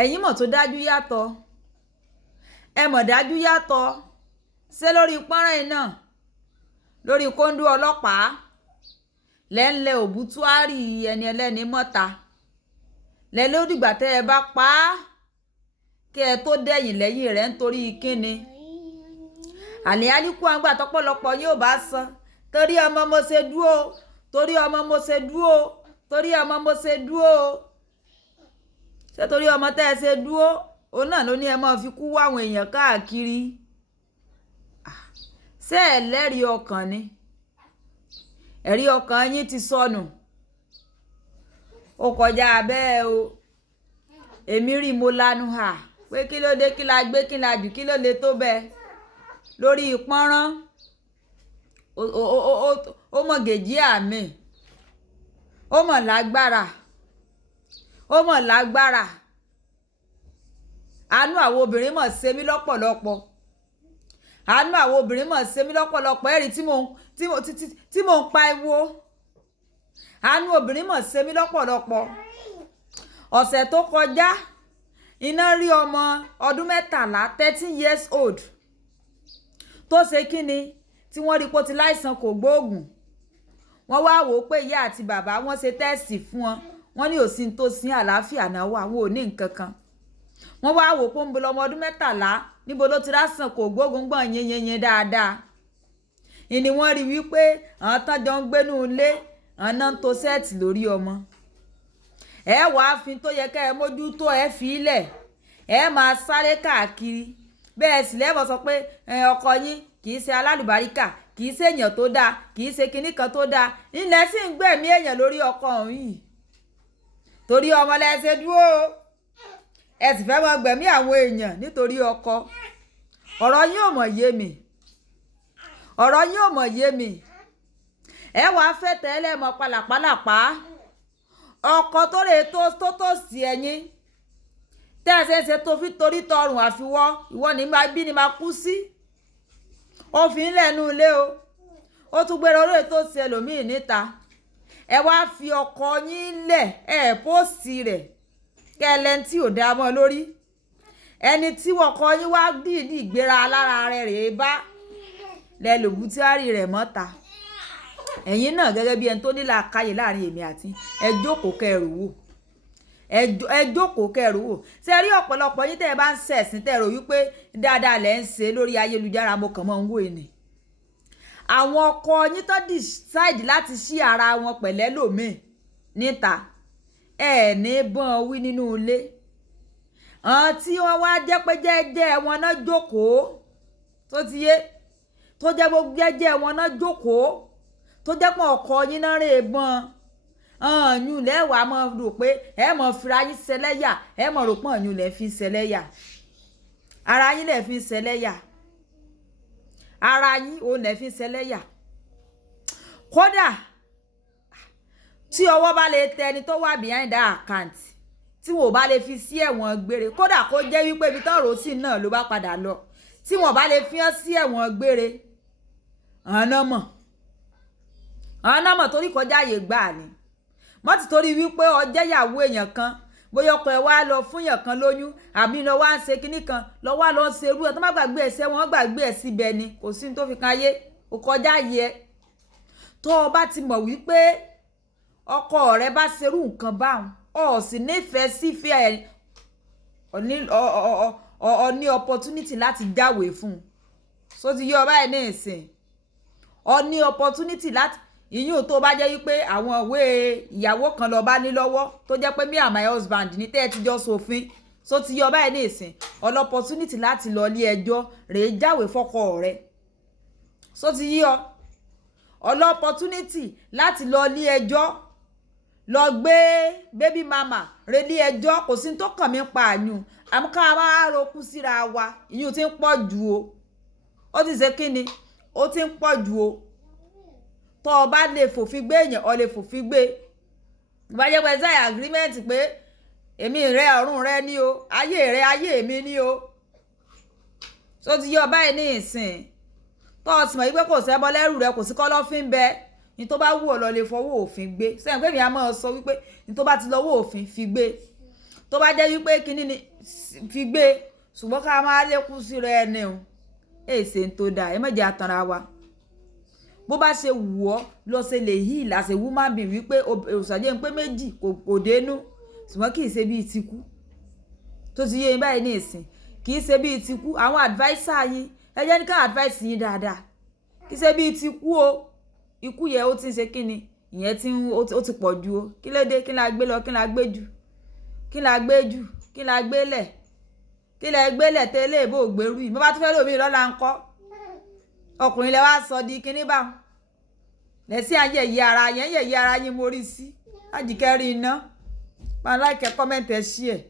ẹ̀yin mọ̀ tó dájú yàtọ̀ ẹ mọ̀ dájú yàtọ̀ ṣé lórí pọ́nrán iná lórí kóńdó ọlọ́pàá lẹ́ńlẹ̀ òbútúárì ẹni ẹlẹ́ni mọ́ta lẹ́lẹ́ ó dìgbà tẹ́ ẹ bá pa á kẹ́ ẹ tó dẹ̀yìn lẹ́yìn rẹ̀ nítorí kíni àlẹ́ àlíkù àgbà tọ́pọ̀lọpọ̀ yóò bá sọ torí ọmọ mo ṣe dúró torí ọmọ mo ṣe dúró torí ọmọ mo ṣe dúró ṣé torí ọmọ tẹ́ ẹ ṣe dúró òun náà ló ní ẹ máa fi kú wá àwọn èèyàn káàkiri ṣé ẹ lẹ́rìí ọkàn ni ẹ̀rí ọkàn yín ti sọnù ó kọjá bẹ́ẹ̀ o èmi rí mo lanu hà pé kí ló dé kí la gbé kí la jù kí ló lè tó bẹ́ẹ̀ lórí pọ́nrán ó mọ̀ gèjì àmì ó mọ̀ lágbára àánú àwọn obìnrin mọ̀ ṣe mí lọ́pọ̀lọpọ̀ àánú àwọn obìnrin mọ̀ ṣe mí lọ́pọ̀lọpọ̀ ẹ̀rí tí mò ń pa ewo àánú obìnrin mọ̀ ṣe mí lọ́pọ̀lọpọ̀ ọ̀sẹ̀ tó kọjá iná rí ọmọ ọdún 13 years old tó ṣe kíni tí wọ́n rí pé ó ti láìsàn kò gbóògùn wọ́n wá wò ó pé ìyá àti bàbá wọ́n ṣe tẹ́ẹ̀sì fún wọn wọ́n ní òsín tó sin àlàáfíà náà wà wọ́n ò ní nǹkan kan wọ́n wá wò ó pé ń bolo ọmọ ọdún 13 níbo ló ti rásàn kò gbóògùn gbọ̀n yẹnyẹnyẹn dáadáa ìní wọ́n rí wípé àwọn tán jọ ń gbénú ilé àwọn náà ń to sẹ́ẹ̀tì lórí ọmọ ẹ wàá fi tó yẹ kẹ́ ẹ mójútó ẹ fi ilẹ̀ ẹ máa sáré káàkiri bẹ́ẹ̀ sì lẹ́bọ̀ sọ pé ọkọ yín kì í ṣe alálùbáríkà kì í ṣe èèyàn tó dáa kì í ṣe kinní kan tó dáa ilẹ̀ sì ń gbẹ̀mí èèyàn lórí ọkọ ọ̀hún yìí torí ọmọ lẹ́sẹ̀ dúró ẹ sì fẹ́ mọ gbẹ̀mí àwọn èèyàn nítorí ọkọ ọ̀rọ̀ yín ò mọ̀ yé mi ẹ wàá fẹ́ tẹ́lẹ̀ mọ́ pàlàpàlàpà ọkọ tó lè tó sí ẹ̀yìn tẹ́ẹ̀sẹ̀ tó fi torí tọrùn àfiwọ́ ìwọ ní máa bí ni máa kú sí òfin lẹ́nu ilé o ó tún gbéra olóyè tó ṣe ẹlòmíì níta ẹ wá fi ọkọ yín lẹ̀ ẹ pósì rẹ̀ kẹlẹ́ tí ò dá mọ́ lórí ẹni tí ọkọ yín wá dìídì gbéra lára rẹ̀ rèé bá lẹ́lòbútárì rẹ̀ mọ́ta ẹ̀yin náà gẹ́gẹ́ bí ẹni tó ní làákàyè láàrin èmi àti ẹ jókòó kẹrù wò ṣe rí ọ̀pọ̀lọpọ̀ yín tẹ́ ẹ bá ń ṣẹ̀sìn tẹ́ ẹ rò wípé dáadáa lẹ́ ń ṣe lórí ayélujára mo kàn mọ́ ń wò ni àwọn ọkọ yín tó decide láti ṣí ara wọn pẹ̀lẹ́ lòmíì níta ẹ ní bọ́n wí nínú ilé àwọn tí wọ́n wá jẹ́ pé jẹ́jẹ́ wọn náà jókòó tó ti yé tó jẹ́ gbogbo jẹ́jẹ́ wọn náà jókòó tó jẹ́ pọ̀ ọkọ yín náà rè bọ́n ọ̀yún lẹ́wà mọ̀ rò pé ẹ mọ̀ fira yín ṣẹlẹ́yà ẹ mọ̀ rò pé ọ̀yún lẹ́ fi ṣẹlẹ́yà ara yín lẹ́ fi ṣẹlẹ́yà ara yín ò lẹ́ fi ṣẹlẹ́yà kódà tí ọwọ́ bá lè tẹ ẹni tó wà behind that account tí wọn ò bá lè fi sí ẹ̀wọ̀n gbére kódà kó jẹ́ wípé ibi tán rò sí náà ló bá padà lọ tí wọn bá lè fi hàn sí ẹ̀wọ̀n gbére ọ̀nà mọ̀ torí kọjá àyè gbà ni mọ́ ti torí wípé ọjẹ́ ìyàwó èèyàn kan bóyá ọkọ ẹ wá lọ fún èèyàn kan lóyún àbí lọ wá ń ṣe kinní kan lọ wá lọ ṣe irú ẹ tó má gbàgbé ẹsẹ wọn gbàgbé ẹ síbẹ̀ ni kò sí ní tó fi kan ayé kò kọjá yẹ tó o bá ti mọ̀ wípé ọkọ rẹ bá ṣerú nǹkan báwọn ọ sì nífẹ̀ẹ́ sífẹ̀ẹ́ ọ ní opportunity láti jáwèé fún un so ti yọ ọba ẹ ní ìsìn ọ ní opportunity láti ìyún tó bá jẹ́ wípé àwọn ìwé ìyàwó kan lọ bá ní lọ́wọ́ tó jẹ́ pé me and my husband ní tẹ́ ẹ ti jọ ṣòfin so ti yọ báyìí ní ìsìn opportunity láti lọ ilé ẹjọ́ rèé jáwèé fọ́kọ rẹ̀ so ti yọ opportunity láti lọ ilé ẹjọ́ lọ gbé baby mama rèé ilé ẹjọ́ kò sí tó kàn mí pa àyùn àmúká máa roku síra wa ìyún ti ń pọ̀ jù o ó ti ṣe kí ni ó ti ń pọ̀ jù o tó o bá lè fòfin gbé èèyàn ọ lè fòfin gbé bá jẹ́ pé sign agreement pé èmi rẹ ọ̀run rẹ ní o ayé rẹ ayé mi ní o so ti yọ báyìí ní ìsìn tó o sì mọ̀ wípé kò sẹ́bọ lẹ́rù rẹ kò sí kọ́lọ́fín bẹ ní tó bá wù ọ́ lọ lè fọwọ́ òfin gbé sẹ́yìn pé mi á máa sọ wípé ní tó bá ti lọ́wọ́ òfin fi gbé tó bá jẹ́ wípé kíní ni fi gbé ṣùgbọ́n ká máa lékún sí rẹ ẹni o èsè ń tó dáa ẹ má jẹ́ àtànra wa bó bá ṣe wù ọ́ lọ ṣe lè heal as a woman being wípé òṣàjẹ́ ń pé méjì kò dénú ṣùgbọ́n kì í ṣe bíi ti kú tó ti yé yín báyìí ní ìsìn kì í ṣe bíi ti kú àwọn adviser yín ẹ jẹ́ ní ká advice yín dáadáa kì í ṣe bíi ti kú o ikú yẹn ó ti ń ṣe kíni ìyẹn tí ó ti pọ̀ ju o kí ló dé kí la gbé lọ kí la gbé jù kí la gbé jù kí la gbé lẹ̀ kí la gbé lẹ̀ tẹ́lẹ̀ bó gbèrú yìí mo bá tún fẹ́ lómi lọ́la ń kọ́ ọkùnrin lẹ wá sọ di kíní báwọn lẹ́sìn ayẹyẹ ara yẹn yẹ̀yẹ ara yín mo rí sí àjìkẹ́rì iná máa like comment ẹ share.